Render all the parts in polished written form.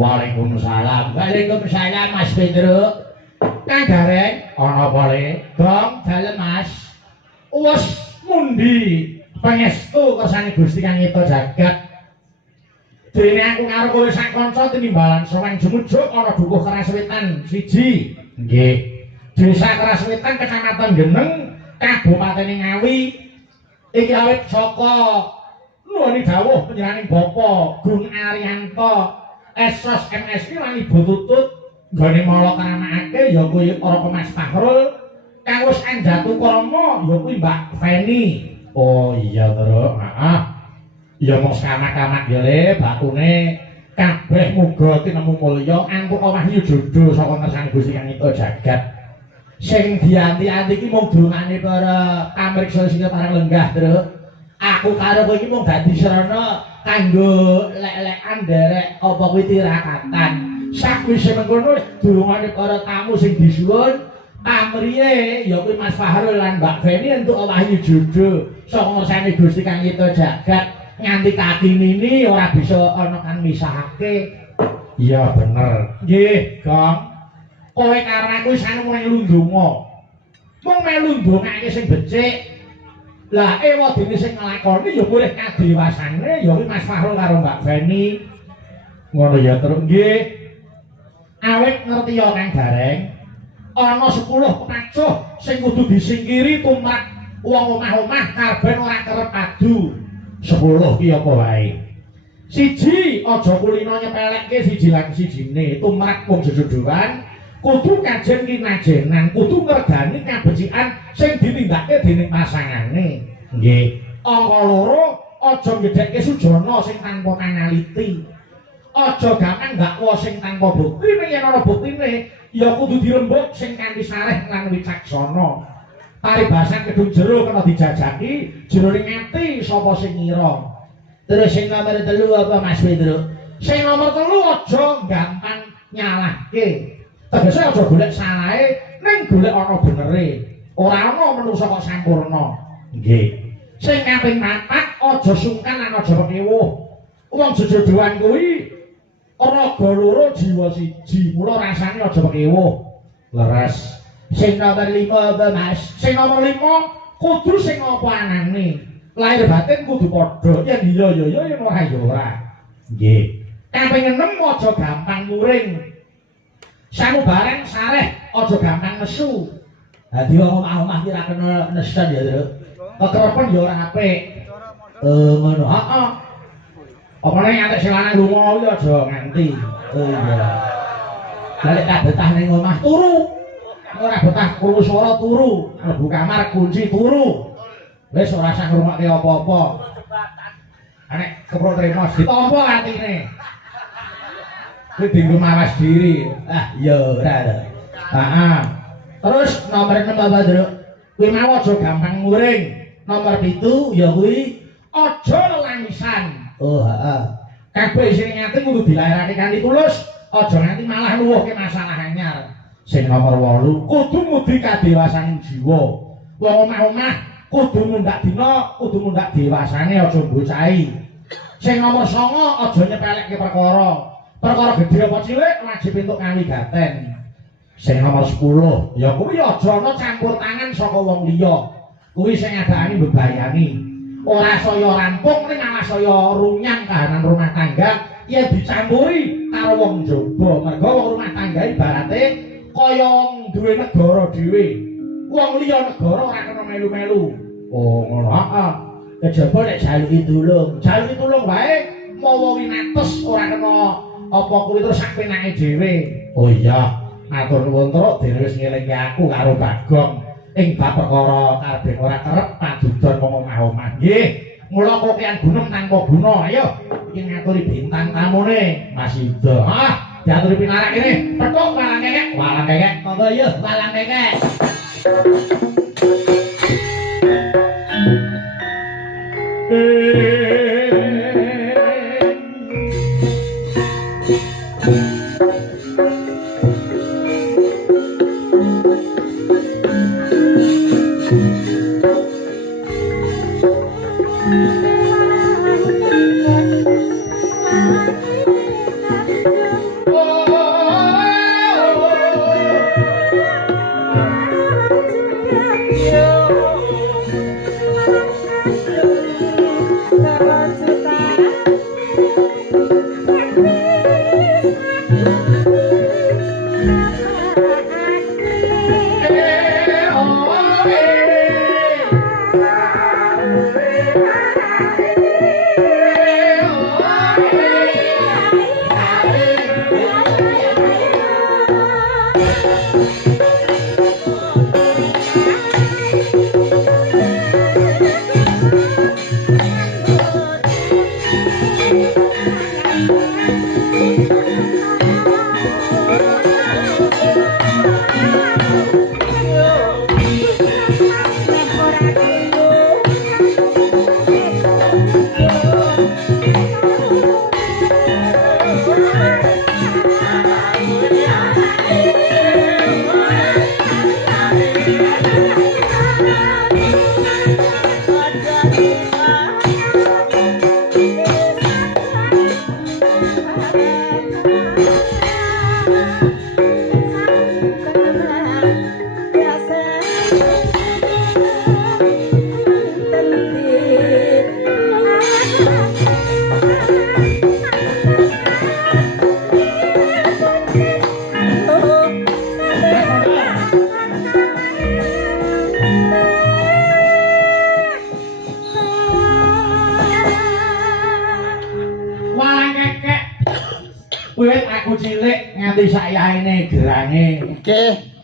Waalaikumsalam. Waalaikumsalam Mas Pedro. Kang Gareng ana apa le? Dong dalem Mas. Wes mundi pangestu kersane Gusti Kang Nyipta Jagat. Dene aku karo kowe sak kanca tinimbalan Sroweng Jumujuk ana Dukuh Keraswetan 1. Nggih. Desa Keraswetan Kecamatan Geneng, Kabupaten Ngawi. Iki awit saka nuwuni dawuh panjenenganing Bapak Gung Ariyanto Esos MSI lan Ibu Tutut nggone mala keramakake ya kuwi para Mas Fahrul kang wis anjatu krama ya kuwi Mbak Feni. Oh iya Tru, heeh. Ya mung sekamak-kamak ya le batune kabeh muga tinemu mulya ampun wahyu jodoh saka ngersane Gusti Kang Nyipta Jagat. Sing dianti-anti iki mung dongane para pamriksa sing parang lenggah Tru. Aku karo kowe iki mung dadi serana kanggo lek-lekan derek apa kuwi tirakatan. Sakwise mengkono dongane para tamu sing disuwun pamriye ya kuwi Mas Fahrul lan Mbak Feni entuk wahyu jodoh saka ngersane Gusti Kang Nyipta Jagat nganti kaki nini ora bisa ana kang misahake. Iya bener. Nggih, Gong. Kowe karo aku wis anu melu ndonga. Mung melu ndongake sing becik. Lah ewadene sing nglakoni ya mulih kadewasane ya kuwi Mas Fahrul karo Mbak Feni. Ngono ya terus nggih. Awit ngerti ya Kang Gareng. Ana 10 pepacuh sing kudu disingkiri tumrap wong omah-omah karben ora kerep adu. 10 ki apa wae. 1 aja kulino nyepelekke siji lan sijine tumrap wong jejodohan kudu kajen kinajenan kudu ngregani kabecikan sing ditindakke dening pasangane. Nggih. Angka 2 aja ngedhekke sujana sing tanpa kanaliti. Aja gampang dakwa sing tanpa bukti yen ana buktine ya kudu dirembuk sing kanthi sareh lan wicaksana. Paribasan kedung jero kena dijajaki jerone ngati sapa sing ngira. Terus sing nomor 3 apa Mas Pedro? Sing nomor 3 aja gampang nyalahke. Tegese aja golek salahe ning golek ana benere. Ora ana menungsa kok sampurna. Nggih. Sing kaping 4 aja sungkan lan aja kewuh. Wong jejodohan kuwi raga loro jiwa siji. Mula rasane aja kewuh. Leres. Sing nomor 5 apa Mas? Sing nomor 5 kudu sing apa anane. Lahir batin kudu padha. Yen iya ya ya yen ora ya ora. Nggih. Kaping 6 aja gampang muring. Samubareng sareh aja gampang nesu. Dadi wong omah-omah ki ra kena nesen ya, Tru. Kekerepen ya ora apik. Ngono. Heeh. Opane ngantek sing lanang lunga kuwi aja nganti. Oh iya. Lah nek kadetah ning omah turu ora betah krungu swara turu, mlebu kamar kunci turu. Wis ora usah ngrungokke apa-apa. Nek keprot Remos ditampa atine. Kuwi dienggo mawas diri. Ah, ya ora to. Heeh. Terus nomor 6 apa, Nduk? Kuwi mau aja gampang nguring. Nomor 7 ya kuwi aja lelangisan. Oh, heeh. Kabeh sing ngati kudu dilairani kanthi tulus, aja nganti malah nuwuhke masalah anyar. Sing nomor 8 kudu mudi kadewasaning jiwa. Wong omah-omah kudu mundak dina, kudu mundak dewasane aja bocahi. Sing nomor 9 aja nyepelekke perkara. Perkara gedhe apa cilik wajib entuk kawigaten. Sing nomor 10 ya kuwi aja ana campur tangan saka wong liya. Kuwi sing ngadani mbebayani. Ora saya rampung ning malah saya runyang kahanan rumah tangga yen dicampuri karo wong njaba. Mergo wong rumah tangga ibarate kaya duwe negara dhewe. Wong liya negara ora kena melu-melu. Oh, ngono. Heeh. Kejaba nek jaluki tulung wae mawa winates ora kena apa kuwi terus sak penake dhewe. Oh iya, matur nuwun terus dene wis ngelingi aku karo Bagong. Ing bab perkara kabeh ora kerep padudon wong omah-omah. Nggih, mula kokean gunung tanpa guna. Ayo, iki ngaturi bintang tamune Mas Yuda. Ah, diaturi pinarak kene. Petuk walang kekek. Walang kekek. Monggo yo, walang kekek.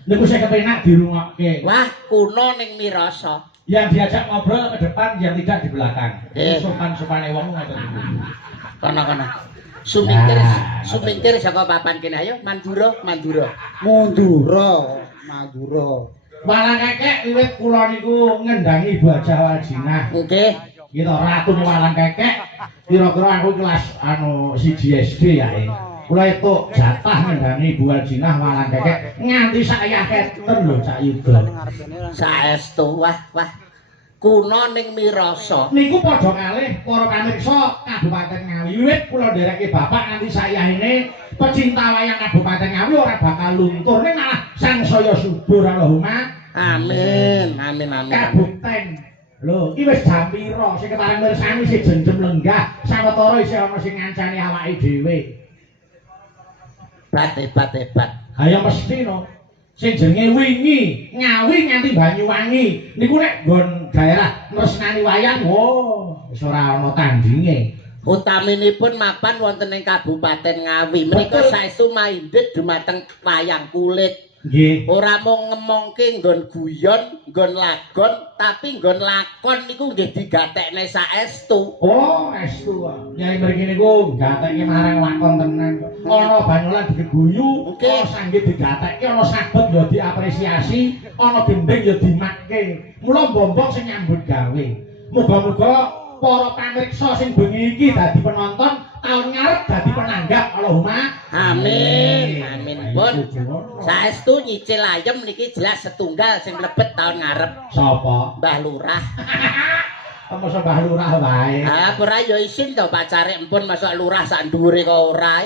Niku saya kepenak dirungokke. Wah, kuno ning mirasa. Yang diajak ngobrol ke depan, yang tidak di belakang. Sopan-sopane wong ngoten niku. Kono-kono. Sumingkir saka papan kene ayo Mandura. Walang kekek wiwit kula niku ngendangi bajah Waljinah. Nggih. Kita ratune walang kekek kira-kira aku kelas 1 SD ya. Kula itu jatah ngendani Ibu Waljinah walang kekek nganti saya keten lho Cak Yuda. Saestu wah. Kuno ning mirasa. Niku padha kalih para pamirsa Kabupaten Ngawi. Wiwit kula ndereke bapak nganti saya ini pecinta wayang Kabupaten Ngawi ora bakal luntur ning malah sangsaya subur Allahumma. Amin. Kabukten. Lho, iki wis jam pira sing kepareng mirsani sing jenjem lenggah sawetara isih ana sing ngancani awake dhewe. Hebat. Kaya mesti no. Sing jenenge wingi, Ngawi nganti Banyuwangi. Niku nek nggon daerah tresnani wayang, wis ora ana tandinge. Utaminipun mapan wonten ing Kabupaten Ngawi. Menika saestu maindhik dumateng wayang kulit. Nggih. Ora mung ngemongke nggon guyon, nggon lagon, tapi nggon lakon niku nggih digatekne saestu. Oh, estu. Nyai mriki niku gatekke marang lakon tenan. Ana banyolan diguyu, ana sanggih digatekke, ana sabet ya diapresiasi, ana gendeng ya dimakke. Mula bombong sing nyambut gawe. Muga-muga para pamirsa sing bengi iki dadi penonton, taun ngarep dadi penanggap. Allahumma Amin. Amin pun. Saestu nyicil ayem niki jelas setunggal sing mlebet taun ngarep. Sapa? Mbah Lurah. Apa Mbah Lurah wae. Ah, ora ya isin to pacare empun masuk lurah sak dhuwure kok ora,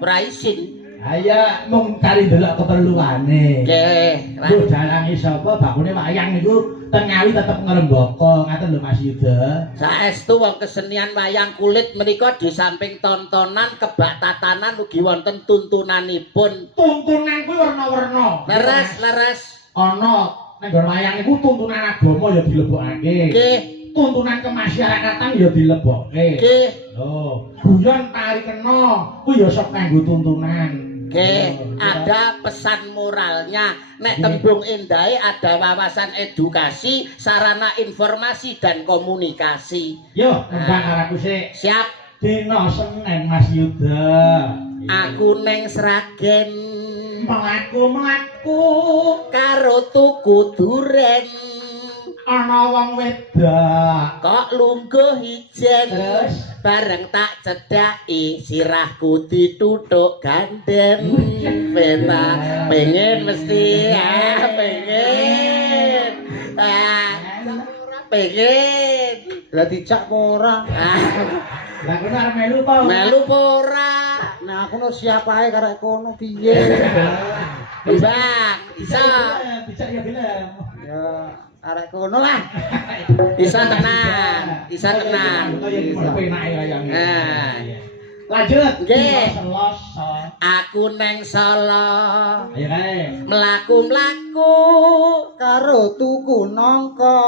ora isin. Aya mung kari ndelok keperluane. Nggih. Lho dalange sapa bakune wayang niku ten Ngawi tetep ngrembaka ngaten lho Mas Yuda. Saestu wong kesenian wayang kulit menika di samping tontonan kebak tatanan ugi wonten tuntunanipun. Tuntunan kuwi werna-werna. Leres. Ana ning nggon wayang niku tuntunan agama ya dilebokake. Nggih. Tuntunan kemasyarakatan ya dilebokke. Nggih. Lho, guyon tari kena kuwi ya sok kanggo tuntunan. Oke, ada pesan moralnya. Nek tembung indahe ada wawasan edukasi, sarana informasi dan komunikasi. Yo, mbak araku sik. Siap. Dina Senin Mas Yuda. Aku neng Sragen. Mlaku Karo tuku duren. ana wong wedak. Kok lungguh ijen. Terus Bareng tak cedhaki sirahku dituthuk gandeng. Pengen mesti pengen. Pengen. Lah dijak apa ora? lah kono arep melu to. Melu apa ora? Nah aku no siap ae karek kono piye. Bang, bisa. Dijak ya bilang. Ya arek kono lah. Bisa tenang. Bisa tenang. Lanjut. Nggih. Selasa. Aku neng Solo. Ayo kae. Mlaku-mlaku Karo tuku nangka.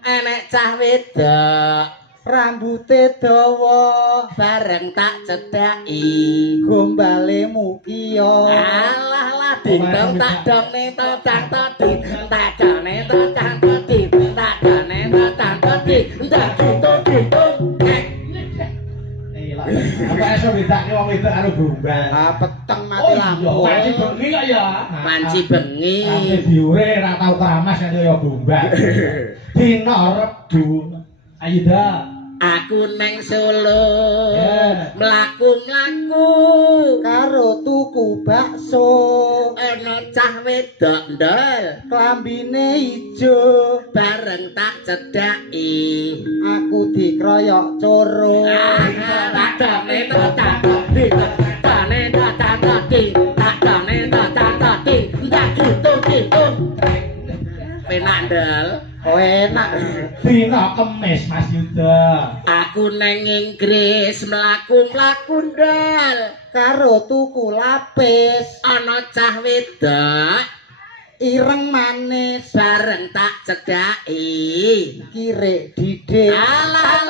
enek cah wedok Rambute dawa. bareng tak cedhaki. Gombale mukiya. Alah lah dindong tak dong ning to tak tadi. Tak done to tak tadi. Tak done to tak tadi. Tak gitu. Apa iso bedake wong wedok karo gombal? Ah peteng mati lampu. Panci bengi kok ya. Panci bengi. Ate diure ra tau keramas kaya gombal. Dina Rebo. Ayo Aku neng Solo. Mlaku-mlaku Karo tuku bakso. ana cah wedok ndol Klambine ijo. bareng tak cedhaki. Aku dikroyok coro. Penandel. Oh enak. Dina Kemis Mas Yuda. Aku neng Inggris mlaku-mlaku ndol Karo tuku lapis. ana cah wedok Ireng manis. bareng tak cedhaki. Kirek didik. Alah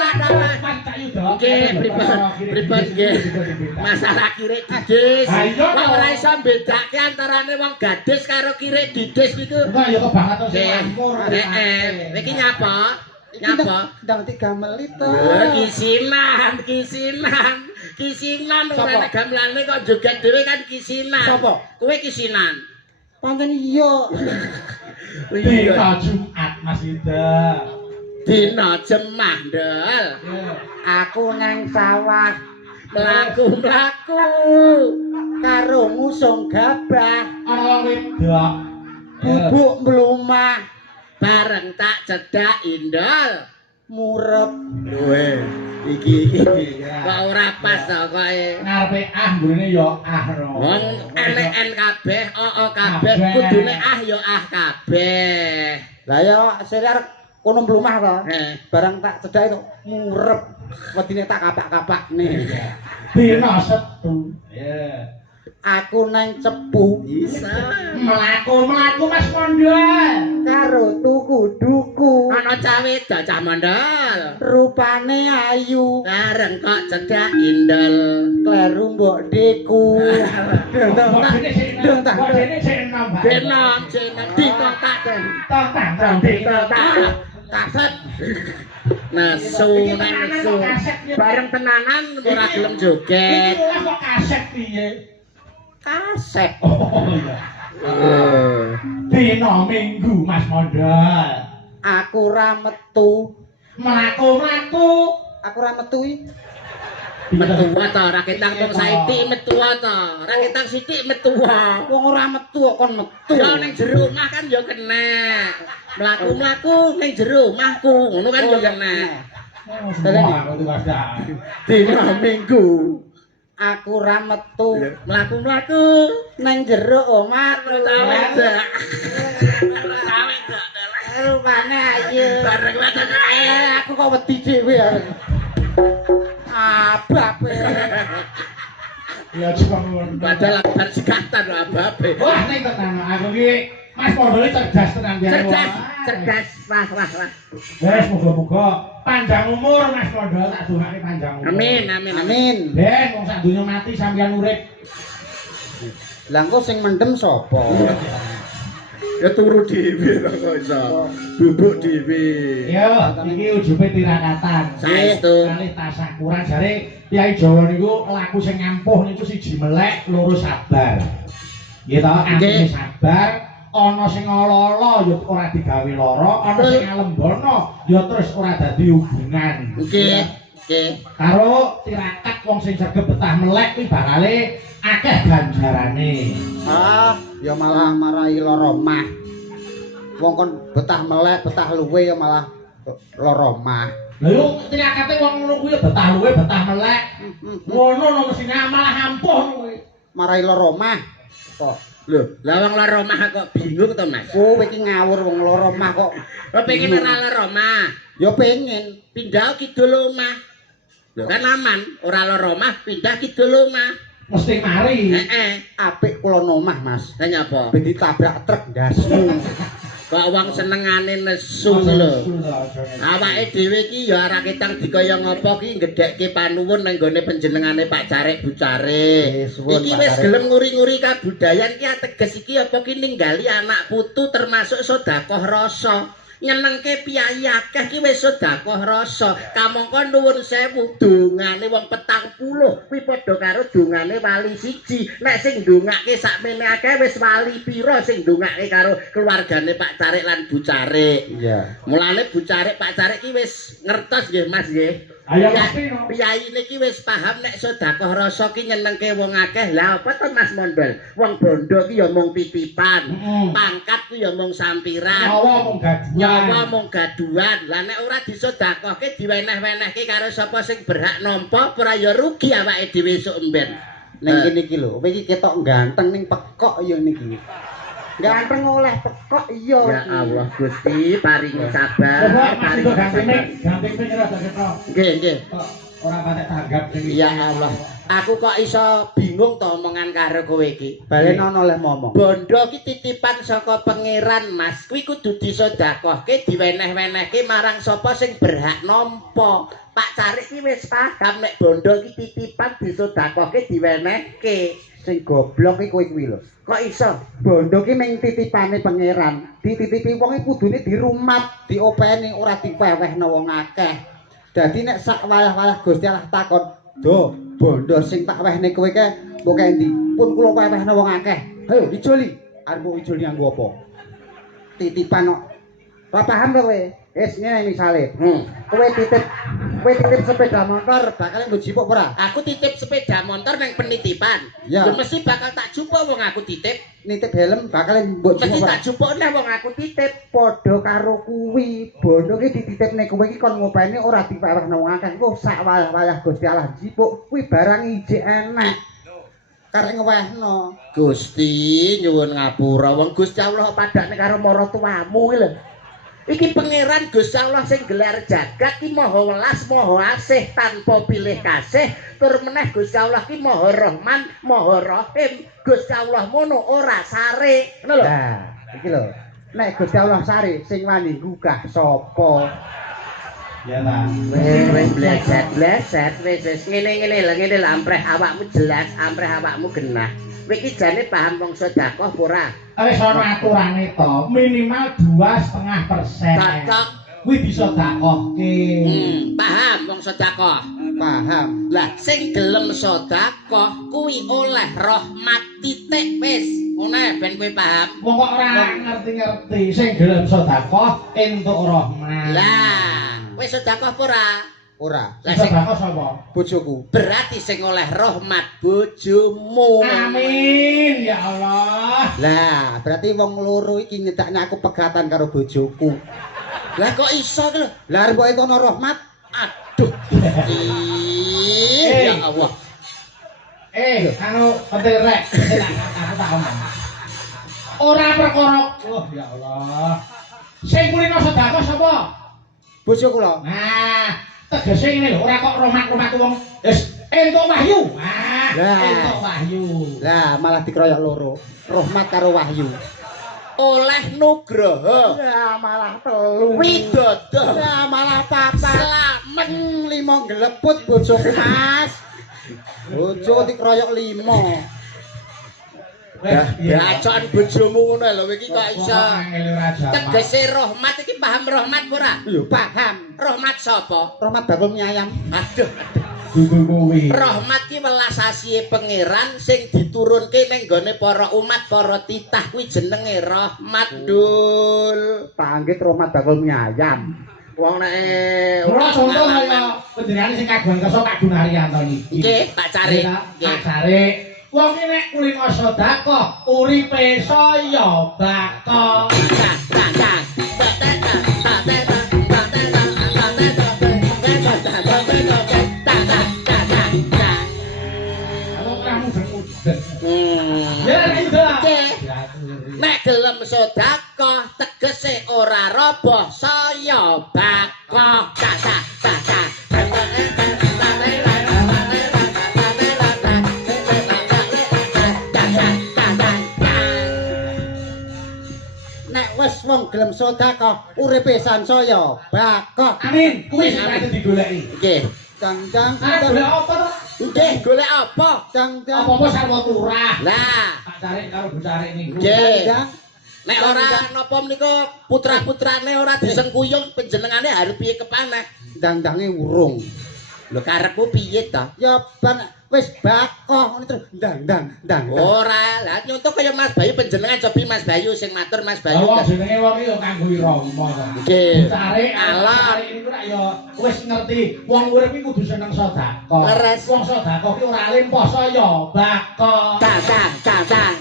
Cak Yuda. Oke, pripun nggih. Masalah kirek didis. Kok ora iso mbedake antarane wong gadis karo kirek didis niku. Enggak ya kebangetan sing Nggih. makmur. Heeh. Iki nyapa? Nyapa? Ndang 3 menit to. Kisinan ora nek gamelane kok joget dhewe kan kisinan. Sapa? Kowe kisinan. Pancen iya. Dina Jumat Mas Yuda. Dina jemah ndol. Aku nang sawah Mlaku-mlaku karo ngusung gabah. Ana wong wedok. Bubuk mlumah bareng tak cedhaki ndol. murep. Duwe. Iki kok ora pas to koe. Ngarepe mburine ya ro. Wong enen kabeh, kabeh kudune ya kabeh. Lah ya sire arep kono mlumah to. Barang tak cedhaki to murep. Wedine tak kapak-kapakne. Dina Setu. Ya. Aku nang cepu. Bisa. Melaku Mas Mondol. Karo tuku duku. Ana cawe cacah mondol. Rupane ayu. Bareng kok cedak indel. Kleru mbok deku. Kok dene sik enom, Mbak. Denom jeneng ditotak den. Tong ditotak. Kaset. Nesu. Bareng tenanan ora gelem joget. Iki kok kaset piye? Kaset. Oh iya. Dina Minggu Mas Mondol. Aku ra metu. Mlaku. Aku ra metu iki. Metu ta ora ketang wong saiki metu ta. Ora ketang sithik metu. Wong ora metu kok kon metu. Ya ning jero omah kan ya kena. Mlaku-mlaku ning jero omahku, ngono kan ya kena. Dina Minggu. Aku ra metu. Mlaku-mlaku Nang jero omah rupane ayu. bareng Aku kok wedi dhewe. Ababe. Ya coba ngono. padahal bar sekatan lho ababe. Wah ning tenan aku iki Mas Mondol cerdas tenan biyen. Cerdas. Wah. Wes muga-muga panjang umur Mas Mondol tak dongake panjang umur. Amin. Ben wong sak donya mati sampeyan urip. Lah engko sing mendem sapa? Ya turu dhewe kok iso. Bubuk dhewe. Yo, iki ujube tirakatan. Saestu. Kalih tasakuran jare Kyai Jawa niku laku sing ngampuh niku siji melek, loro sabar. Nggih to, artine sabar, ana sing olo-olo ya ora digawe lara, ana sing alembono ya terus ora dadi hubungan. Nggih. Karo tirakat wong sing sregep betah melek kuwi bakale akeh ganjarane. Ya malah marahi lara mah. Wong kon betah melek, betah luwe ya malah lara mah. Lha yo tirakate wong ngono kuwi betah luwe, betah melek. Ngono no mesine malah ampuh kuwi. Marahi lara mah. Kok Lho, lah wong lara omah kok bingung to, Mas? kowe iki ngawur wong lara mah kok. Kepengin ora lara omah. Ya pengen. Pindah kidul omah. Lho kan aman, ora lara omah pindah kidul omah. Mesti mari. Apik kula nomah, Mas. Lah nyapa? Ben ditabrak truk ndasmu. Kok wong senengane nesu lho. Awake dhewe iki ya ora ketang dikaya ngapa ki gedhekke panuwun nang gone panjenengane Pak Carek Bu Carek. Iki wis gelem nguri-nguri kabudayan ki ateges iki apa ki ninggali anak putu termasuk sedekah rasa. Nyenengke piyai akeh ki wis sedekah rasa. Kamangka nuwun sewu dongane wong 40 kuwi padha karo dongane wali siji. Nek sing ndongake sakmene akeh wis wali pira sing ndongake karo keluargane Pak Carek lan Bu Carek. Iya. Mulane Bu Carek Pak Carek ki wis ngertos nggih Mas nggih. Ayo mesti no. Piyai niki wis paham nek sedekah rasa ki nyenengke wong akeh. Lah apa to Mas Mondol? Wong bondo ki ya mung titipan. Pangkat ku ya mung sampiran. Nyawa mung gaduhan. Lah nek ora disedekahke diweneh-wenehke karo sapa sing berhak nampa ora ya rugi awake dhewe esuk emben. Ning kene iki lho, kowe iki ketok ganteng ning pekok ya niki. Ganteng oleh pekok iya. Ya Allah Gusti paringi sabar, paringi Gamping rada ketok. Nggih. Ora patek tanggap sing. Ya Allah. Aku kok iso bingung to omongan karo kowe iki. Balen ana oleh momong. Bondo ki titipan saka pangeran Mas. Kuwi kudu disedekahke, diweneh-wenehke marang sapa sing berhak nampa. Pak Carek ki wis paham nek bondo ki titipan disedekahke, diwenehke. Sing goblok iki kowe kuwi lho. Kok iso? Bondo ki ming titipane pangeran. Dititipi wong iki kudune dirumat, diopeni ora diwewehno wong akeh. Dadi nek sak wayah-wayah Gusti Allah takon, "Do, bondo sing tak wehne kowe ke mbok endi?" Pun kula wewehno wong akeh. Hayo ijoli. Arep ijoli nganggo apa? Titipan kok. Ora paham to kowe? Wis ngene misale. Kowe titip sepeda motor bakal nggo jipuk ora? Aku titip sepeda motor nang penitipan. Ya. Ya mesti bakal tak jupuk wong aku titip. Nitip helm bakal mbok Mesti jipuk ora? tak jupuk neh wong aku titip. Padha karo kuwi. Bondo ki dititipne kowe iki kon ngopeni ora diparehno wong akeh. Engko sak wayah-wayah Gusti Allah jipuk kuwi barang ijik enek. Karek ngewehno. Gusti nyuwun ngapura wong Gusti Allah padane karo marang tuamu iki lho. Iki pangeran Gusti Allah sing gelar jagat ki maha welas maha asih tanpa pilih kasih tur meneh Gusti Allah ki maha rahman maha rahim Gusti Allah mono ora sare ngono lho. Nah, iki lho. Nek Gusti Allah sare sing wani gugah sapa? Ya ta. Wis bleset wis ngene ampreh awakmu jelas ampreh awakmu genah. Kowe iki jane paham wong sedekah apa ora? Wis ana aturane to, minimal 2,5%. Cocok. Kuwi bisa dakohke. Paham wong sedekah. Paham. Lah sing gelem sedekah kuwi oleh rahmat titik wis. Ngono ben kowe paham. Wong kok ora ngerti-ngerti sing gelem sedekah entuk rahmat. Lah, wis sedekah apa ora? Ora. Lah sing Sedekah sapa? Bojoku. berarti sing oleh rahmat bojomu. Amin ya Allah. Lah, berarti wong loro iki nyedakne aku pegatan karo bojoku. Lah kok iso ki lho? Lah arep kok ono rahmat? Aduh. Ya Allah. Anu pentil rek. Aku tak omong. Ora perkara. Oh ya Allah. Sing kulino sedekah sapa? Bojoku lho. Nah, tegese ngene lho, ora kok romak-romak wong wis entuk wahyu. Lah. Entuk wahyu. Lah, malah dikeroyok loro. Rahmat karo wahyu. Oleh nugraha. Ya malah telu. Widodo. Ya malah papat. Slamet. Limo geleput bojoku, Mas. Bojo dikeroyok 5. Bacokan bojomu ngono lho iki kok iso. Tegese rahmat iki paham rahmat ora? Lho, paham. Rahmat sapa? Rahmat bakul mie ayam. Aduh. Dudu kuwi. Rahmat ki welas asihe pangeran sing diturunke ning gone para umat para titah kuwi jenenge rahmat dul. Panggit rahmat bakul mie ayam. Wong nek Ora contoh kaya panjenengane sing kagungan kersa Pak Gunaryanto iki. nggih Pak Cari. Pak Cari. Wong iki nek kulino sedekah uripe saya bakal. Ya udah. Nek gelem sedekah tegese ora roboh saya bakal. Nek wis wong gelem sedekah uripe sansaya bakok. Amin. Kuwi sing kate digoleki. Nggih. Dang-dang. Golek apa to? Nggih, golek apa? Dang-dang. Apa-apa sarwa turah. Lah, Pak Cari karo Bu Cari niku. nggih. Dang. Nek ora napa menika putra-putrane ora disengkuyung panjenengane arep piye kepaneh? Dang-dange urung. Lho karepmu piye to? Ya ban wis bakok ngono terus dang-dang. Ora, lah nyontok kaya Mas Bayu panjenengan cobi Mas Bayu sing matur Mas Bayu. Wong jenenge wong iki yo kanggo irama to. Nggih. Cari Alah. niku rak yo wis ngerti wong urip iki kudu seneng sedekah. Leres. Wong sedekah ki ora alim poso yo bakok. Cang.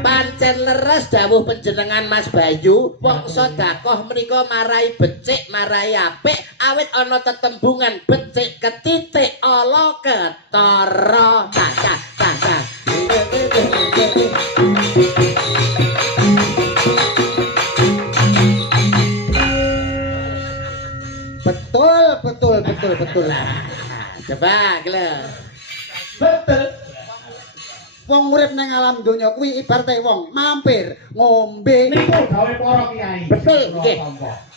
Pancen leres dawuh panjenengan Mas Bayu, wong sedekah menika marai becik, marai apik, awit ana tetembungan becik ketitik ala ketara. Cang. Betul. Coba kele. Betul. Wong urip nang alam donya kuwi ibarate wong mampir ngombe. Niku gawe para kiai. Betul, nggih.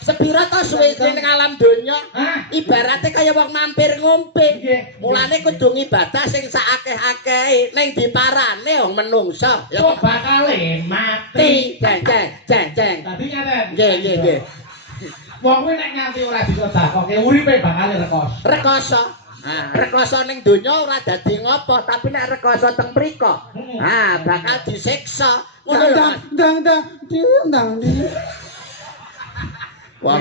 Sepira to suwe ning alam donya? Hah? Ibarate kaya wong mampir ngombe. Nggih. Mulane kudu ngibadah sing sakakeh-akehe ning diparane wong menungsa. Ya Kok bakale mati. jeng. Dadi ngaten. Nggih. Wong kuwi nek nganti ora disedekahke uripe bakal rekoso. Rekoso. Rekoso ning donya ora dadi ngopo, tapi nek rekoso teng mriko, bakal disiksa. Ngono lho. Dang. Wah,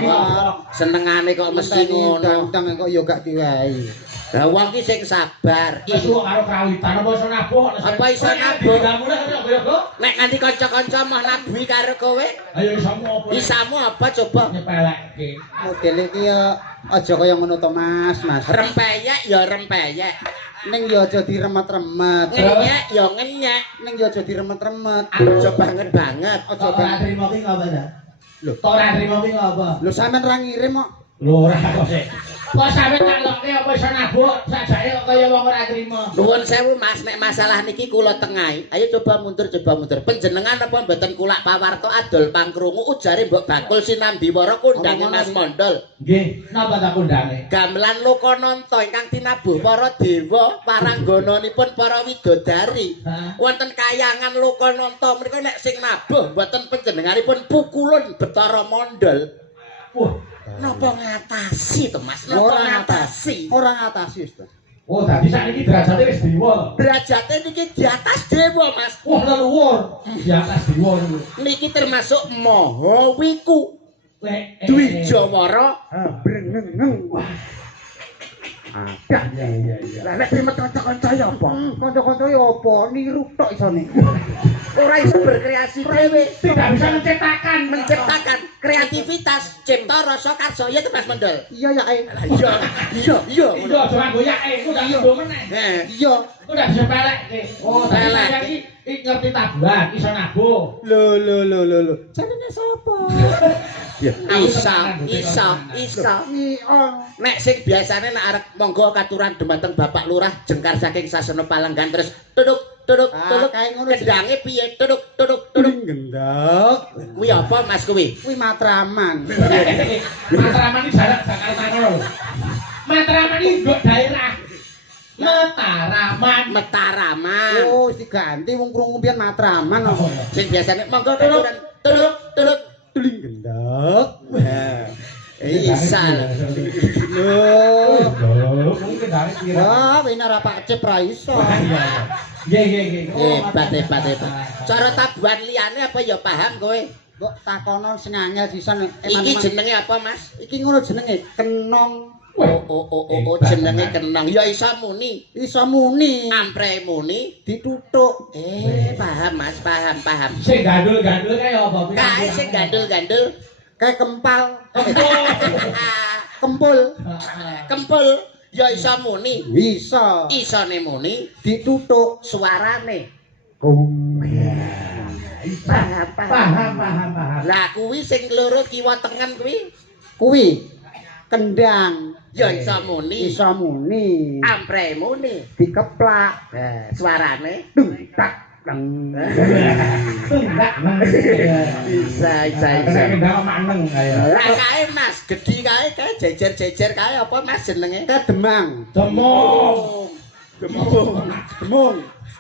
senengane kok mesti ngono. Dang kok yo gak diwehi. Lah wong ki sing sabar. Wis kok karo krawitan apa iso nabuh? Apa iso nabuh? Digamune kaya Nek nganti kanca-kanca mah nabuhi karo kowe, ayo isamu apa? isamu apa coba? Nyepelekke. Modele iki ya aja kaya ngono to Mas. Rempeyek ya rempeyek. Ning yo aja diremet-remet. Ngenyek ya ngenyek. Ning yo aja diremet-remet. Aja banget. Aja Ora banget. trimo ki ngapa ta? Lho. Tok ora trimo ki ngapa? Lho sampean ra ngirim kok. Lho ora kok sik. Kok sampe tak lokke apa iso nabuk sajake kok kaya wong ora trimo. Nuwun sewu Mas, nek masalah niki kula tengahi. Ayo coba mundur. Panjenengan apa mboten kulak pawarta adol pangkrungu ujare Mbok Bakul sinambiwara kondange Mas Mondol. Nggih, napa tak kondange? Gamelan Lokananta ingkang tinabuh para dewa paranggananipun para widodari. Hah? Wonten kayangan Lokananta menika nek sing nabuh mboten panjenenganipun pukulun Bathara Mondol. Wah, Napa ngatasi to Mas? Ora Napa ngatasi? Ora ngatasi wis. oh dadi sakniki derajate wis dewa. Derajate niki di atas dewa Mas. Wah, leluhur. Di atas dewa niku. Niki termasuk Maha Wiku. Dwijawara. Brengeng. Ada. Iya. Lah nek primet kanca-kanca ya apa? Kanca-kanca ya apa? Niru tok isone. Ora iso berkreasi dhewe. Tidak bisa menciptakan Kreativitas, cipta rasa karsa ya to Mas Mondol. Iya ya eh. Iya. Iya, aja nganggo yae, ku ndak ndo meneh. Heeh. Iya. Ku ndak bisa pelek. Oh, Pelek. pelek iki ngerti tabuhan, iso nabuh. Lho. Jenenge sapa? Isa. Ion. Nek sing biasane nek arep monggo katuran dumateng Bapak Lurah jengkar saking sasana Palanggan terus tuduk kae ngono sih. kendange piye tuduk Gendek. kuwi apa Mas kuwi Kuwi Matraman. Matraman iki jarak Jakarta ngono lho. Matraman iki nggo daerah. Mataraman. Oh, wis diganti wong krungu pian Matraman kok. sing biasane monggo katuran tuduk Tuling gendek. Isa Lho. Mungkin dari kira. Wah, wene ora Pak Cip ra iso. Nggih. hebat cara tabuhan liyane apa ya paham kowe Mbok takono sing angel sisan iki jenenge apa Mas iki ngono jenenge kenong. oh jenenge kenang ya isa muni Iso muni ampre muni dituthuk. paham Mas paham Sing gandul-gandul kaya apa? kae sing gandul-gandul Kayak kempal, Kempul. kempul ya isa muni bisa isane muni dituthuk. suarane Kum. paham Paham. lah kuwi sing loro kiwa tengen kuwi Kuwi kendang ya isa muni iso muni ampre muni dikeplak. suarane Dung tak deng. Enggak. bisa Kendang maneng kaya. lah kae Mas gedhi kae jejer kae apa Mas jenenge Kedemang. Demong.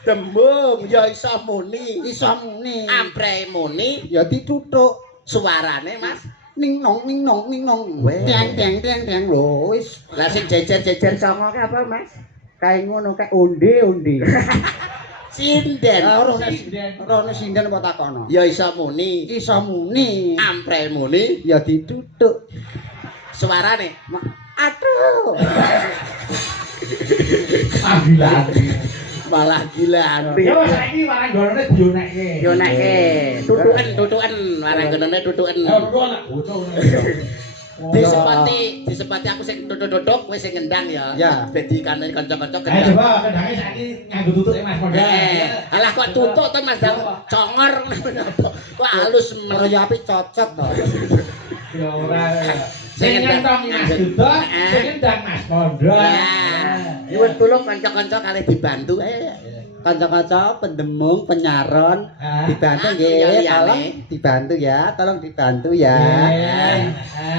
Demung ya isa muni iso muni ampre muni ya dituthuk. suarane Mas Ning nong. Weh. Tiang lho wis. lah sing jejer songo ki apa Mas Kae ngono kae onde. sinden Rono sinden apa takono? ya isa muni Iso muni ampre muni ya dituthuk. suarane Aduh. Panggilan. malah gila Ya saiki warang gonone dionekke. yo nek tutuken warang genene tutuken Betul lah, bocah. disepati aku sing duduk kowe sing ngendang ya Ya. dadi kanane kanca-kanca Ayo kendang coba kendangnya saiki nganggo tutuk Mas Mondol. alah kok tutuk to Mas Dang congor kok halus Ora ya apik cocot to. Ya ora. Sing nyentong Mas Dudok, sing kendang Mas Mondol. nyuwun tulung kanca-kanca kalih dibantu Kanca-kanca pendemung penyaron dibantu Ah, iya, nggih, iya, tolong nih. dibantu ya, tolong dibantu ya.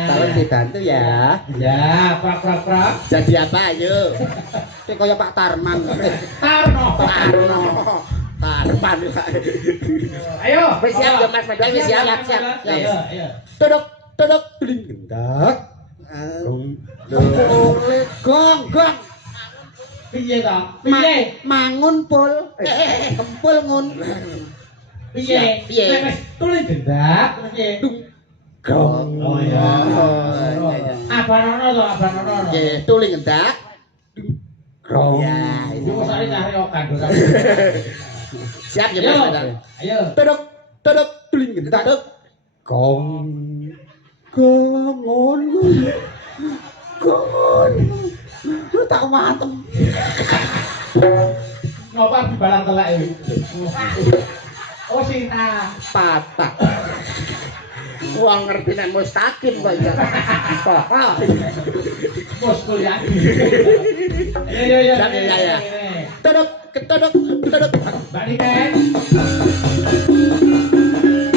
Tolong dibantu ya. Ya, prak. jadi apa ayo Kayak kaya Pak Tarman. Tarno. Tarpan Ayo. Wis siap ya Mas Mondol wis siap Ayo. duduk Tuling gendak. Gong. Piye ta? Piye? Mangun pul. Kempul ngun. Piye? Piye? Wis tulis gendak, piye? Gong. Oh ya. Abanono to, abanono. nggih tuling ngendak Gong. ya Iki mosok cari okan. siap ya Ayo. Mas Mondol Ayo. duduk Tuling gendak. duduk Gong. Gongon. tak matem. Ngopo dibalang telek iki? Oh Sinta. Patah. Wong ngerti nek mustaqim kok ya. Bos kuliah. Ya. Tuduk, ketuduk, ketuduk. Mbak Niken.